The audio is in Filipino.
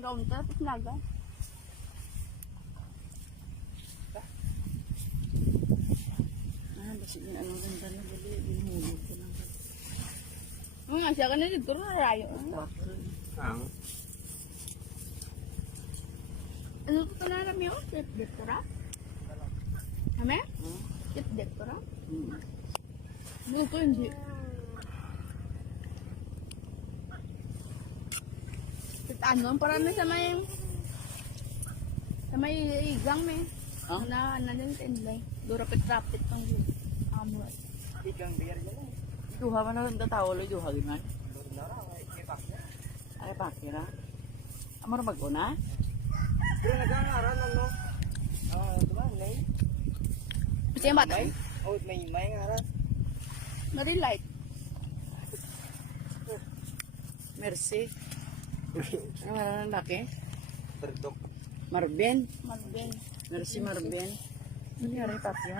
Ang kaunta, tapos naga. Basi yung ano ganda na dali. Binulog ko lang. Nga siya ka na dito na rayo. Ang? Ano ito na namin yun? Kit dito ra? Kame? Kit dito ra? Ano ko hindi. Kit ano? Parang sa may igang may. Huh? Na din tinlay. Durapit-rapit pang yun. Amot. Igang beer yan eh. Duha man na tao lo duha giman. Doon na lang, ay pakya. Ay pakira. Amor mag-una? Pero nag-aangaran ano? Diba, Nay? Kasi yung bata? Oh, may ngaran. Marilight. Mercy. Ano man ang laki? Berdok. Marben. Marben. Mercy Marben. Ano yari papya?